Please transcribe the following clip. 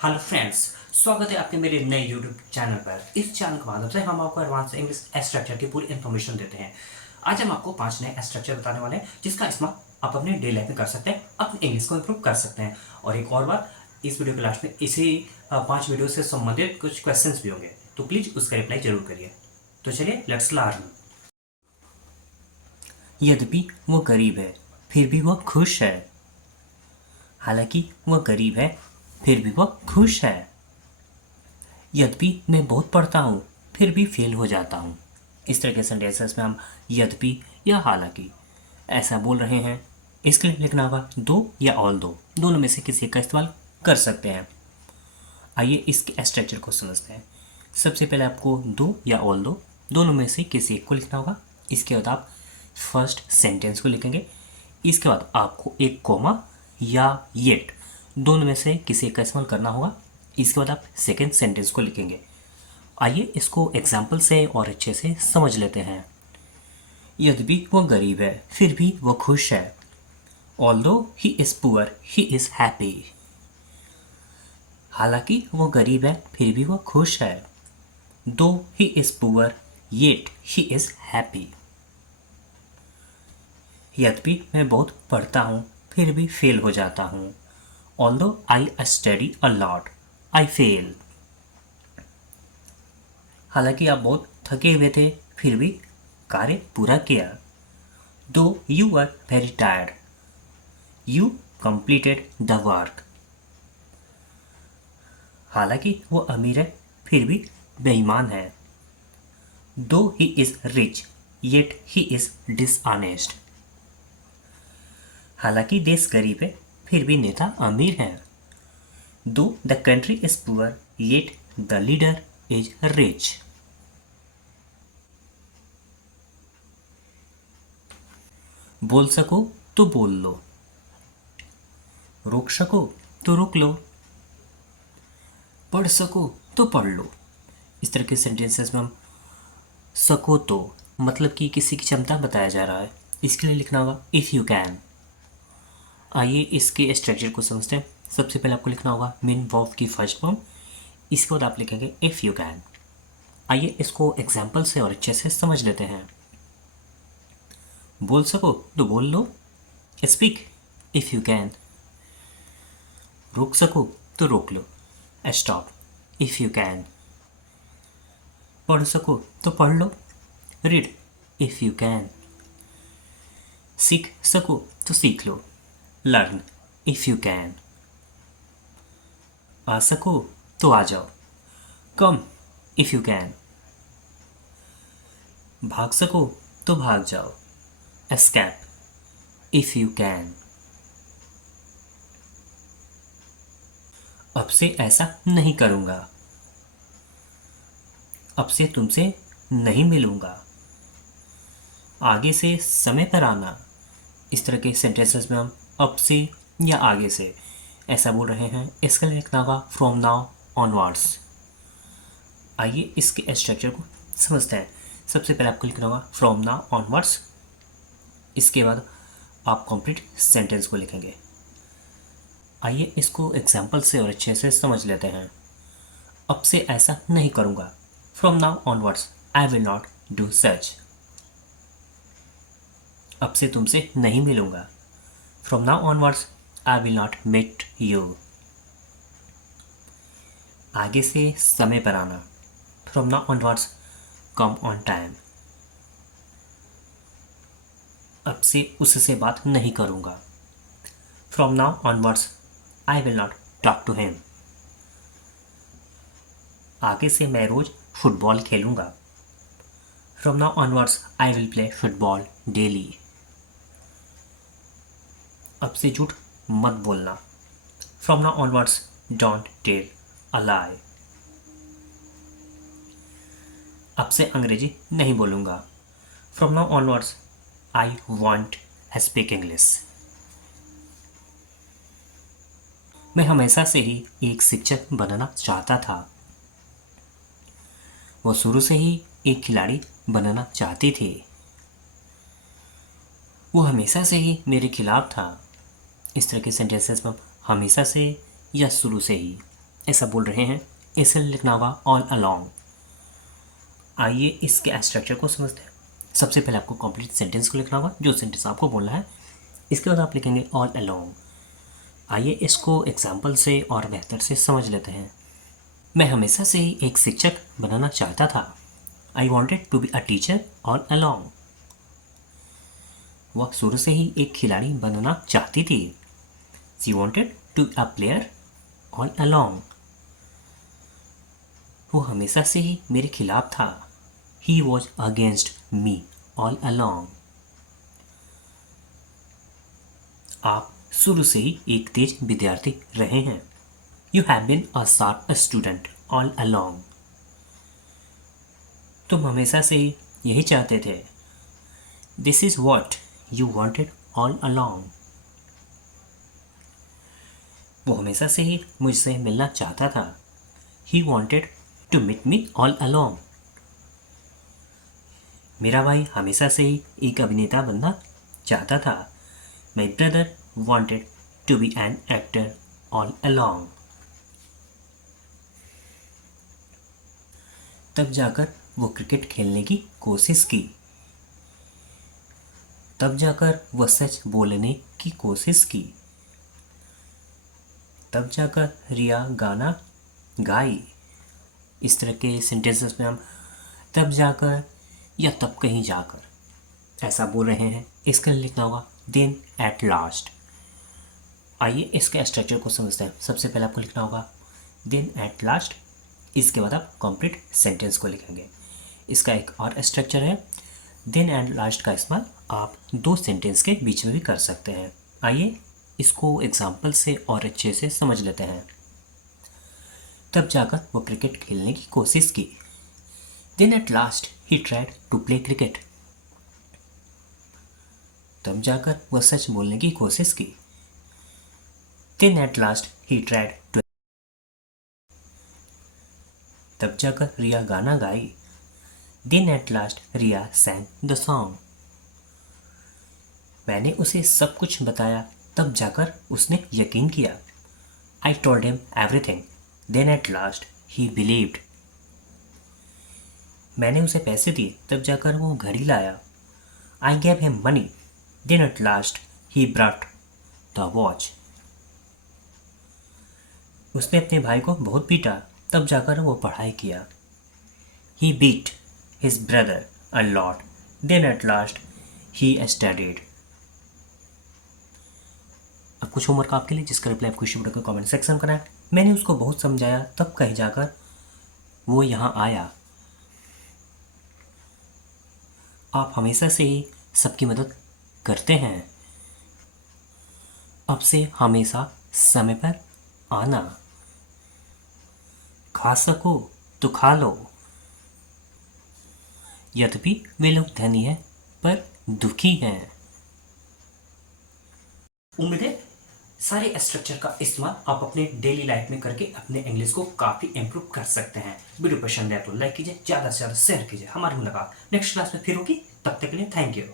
Hello friends, स्वागत है आपके मेरे नए यूट्यूब चैनल पर। इस चैनल के माध्यम से हम आपको एडवांस इंग्लिश स्ट्रक्चर की पूरी इन्फॉर्मेशन देते हैं। आज हम आपको 5 नए स्ट्रक्चर बताने वाले हैं जिसका इस्तेमाल आप अपने डेली लाइफ में कर सकते हैं, अपने इंग्लिश को इम्प्रूव कर सकते हैं। और एक और बात, इस वीडियो के लास्ट में इसी 5 वीडियो से संबंधित कुछ क्वेश्चन भी होंगे, तो प्लीज़ उसका रिप्लाई जरूर करिए। तो चलिए लेट्स लर्न। यद्यपि वो गरीब है फिर भी वह खुश है। हालांकि वह गरीब है फिर भी वह खुश है। यद्यपि मैं बहुत पढ़ता हूँ फिर भी फेल हो जाता हूँ। इस तरह के सेंटेंसेस में हम यद्यपि या हालांकि ऐसा बोल रहे हैं, इसके लिए लिखना होगा दो या ऑल दो, दोनों में से किसी का इस्तेमाल कर सकते हैं। आइए इसके स्ट्रक्चर को समझते हैं। सबसे पहले आपको दो या ऑल दो, दोनों में से किसी एक को लिखना होगा। इसके बाद आप फर्स्ट सेंटेंस को लिखेंगे। इसके बाद आपको एक कोमा या येट, दोनों में से किसी एक का इस्तेमाल करना होगा। इसके बाद आप सेकेंड सेंटेंस को लिखेंगे। आइए इसको एग्जाम्पल से और अच्छे से समझ लेते हैं। यद्यपि वो गरीब है फिर भी वो खुश है। Although he is poor he is happy. हालांकि वो गरीब है फिर भी वो खुश है। Though he is poor yet he is happy. यद्यपि मैं बहुत पढ़ता हूँ फिर भी फेल हो जाता हूँ। Although I study a lot I fail. हालांकि आप बहुत थके हुए थे फिर भी कार्य पूरा किया। Though you are very tired you completed the work. हालांकि वो अमीर है फिर भी बेईमान है। Though he is rich yet he is dishonest. हालांकि देश गरीब है फिर भी नेता अमीर है। दो the country is poor yet the leader is rich. बोल सको तो बोल लो, रोक सको तो रोक लो, पढ़ सको तो पढ़ लो। इस तरह के सेंटेंसेस में हम सको तो मतलब कि किसी की क्षमता बताया जा रहा है, इसके लिए लिखना होगा इफ़ यू कैन। आइए इसके स्ट्रक्चर को समझते हैं। सबसे पहले आपको लिखना होगा मेन वर्ब की फर्स्ट फॉर्म। इसके बाद आप लिखेंगे इफ़ यू कैन। आइए इसको एग्जाम्पल से और अच्छे से समझ लेते हैं। बोल सको तो बोल लो, स्पीक इफ़ यू कैन। रोक सको तो रोक लो, स्टॉप इफ़ यू कैन। पढ़ सको तो पढ़ लो, रीड इफ़ यू कैन। सीख सको तो सीख लो, लर्न इफ़ यू कैन। आ सको तो आ जाओ, कम इफ़ यू कैन। भाग सको तो भाग जाओ, एस्केप इफ़ यू कैन। अब से ऐसा नहीं करूँगा, अब से तुमसे नहीं मिलूँगा, आगे से समय पर आना। इस तरह के सेंटेंसेस में हम अब से या आगे से ऐसा बोल रहे हैं, इसके लिए लिखना होगा फ्रॉम नाउ ऑनवर्ड्स। आइए इसके स्ट्रक्चर को समझते हैं। सबसे पहले आपको लिखना होगा फ्रॉम नाउ ऑनवर्ड्स। इसके बाद आप कंप्लीट सेंटेंस को लिखेंगे। आइए इसको एग्जाम्पल से और अच्छे से समझ लेते हैं। अब से ऐसा नहीं करूँगा, from now onwards I will not do such. अब से तुमसे नहीं मिलूँगा, from now onwards I will not meet you. आगे से समय पर आना, from now onwards come on time. अब से उससे बात नहीं करूँगा, from now onwards I will not talk to him. आगे से मैं रोज़ फुटबॉल खेलूँगा, from now onwards I will play football daily. अब से झूठ मत बोलना, from now onwards don't tell a lie. अब से अंग्रेजी नहीं बोलूँगा, from now onwards I won't speak English. मैं हमेशा से ही एक शिक्षक बनना चाहता था। वो शुरू से ही एक खिलाड़ी बनना चाहती थी। वो हमेशा से ही मेरे खिलाफ था। इस तरह के सेंटेंसेस में हमेशा से या शुरू से ही ऐसा बोल रहे हैं, इसे लिखना होगा ऑल अलोंग। आइए इसके स्ट्रक्चर को समझते हैं। सबसे पहले आपको कंप्लीट सेंटेंस को लिखना होगा, जो सेंटेंस आपको बोलना है। इसके बाद आप लिखेंगे ऑल अलोंग। आइए इसको एग्जाम्पल से और बेहतर से समझ लेते हैं। मैं हमेशा से ही एक शिक्षक बनना चाहता था। I wanted to be a teacher all along. वह शुरू से ही एक खिलाड़ी बनना चाहती थी। She wanted to be a player all along. वो हमेशा से ही मेरे खिलाफ था। He was against me all along. आप शुरू से ही एक तेज विद्यार्थी रहे हैं। You have been a sharp student all along. तुम हमेशा से ही यही चाहते थे। This is what you wanted all along. वो हमेशा से ही मुझसे मिलना चाहता था। He wanted to meet me all along. मेरा भाई हमेशा से ही एक अभिनेता बनना चाहता था। My brother wanted to be an actor all along. तब जाकर वो क्रिकेट खेलने की कोशिश की। तब जाकर वह सच बोलने की कोशिश की। तब जाकर रिया गाना गाई। इस तरह के सेंटेंसेस में हम तब जाकर या तब कहीं जाकर ऐसा बोल रहे हैं। इसका लिखना होगा देन एट लास्ट। आइए इसके स्ट्रक्चर को समझते हैं। सबसे पहले आपको लिखना होगा देन एट लास्ट। इसके बाद आप कंप्लीट सेंटेंस को लिखेंगे। इसका एक और स्ट्रक्चर है। देन एंड लास्ट का इस्तेमाल आप दो सेंटेंस के बीच में भी कर सकते हैं। आइए इसको एग्जाम्पल से और अच्छे से समझ लेते हैं। तब जाकर वो क्रिकेट खेलने की कोशिश की। Then at last he tried to play cricket. तब जाकर वह सच बोलने की कोशिश की। Then at last he tried to. तब जाकर रिया गाना गाई। Then at last Riya sang the song. मैंने उसे सब कुछ बताया, तब जाकर उसने यकीन किया। I told him everything, then at last he believed. मैंने उसे पैसे दिए, तब जाकर वो घड़ी लाया। I gave him money, then at last he brought the watch. उसने अपने भाई को बहुत पीटा, तब जाकर वो पढ़ाई किया। He beat his brother a lot, then at last he studied. अब कुछ होमवर्क आपके लिए, जिसका रिप्लाई आपको वीडियो के कमेंट सेक्शन में करना है। मैंने उसको बहुत समझाया, तब कहीं जाकर वो यहाँ आया। आप हमेशा से ही सबकी मदद करते हैं। अब से हमेशा समय पर आना। खा सको तो खा लो। यद्यपि वे लोग धनी हैं पर दुखी हैं। उम्मीद है सारे स्ट्रक्चर का इस्तेमाल आप अपने डेली लाइफ में करके अपने इंग्लिश को काफ़ी इंप्रूव कर सकते हैं। वीडियो पसंद है तो लाइक कीजिए, ज़्यादा से ज़्यादा शेयर कीजिए। हमारी मुलाकात नेक्स्ट क्लास में फिर होगी। तब तक के लिए थैंक यू।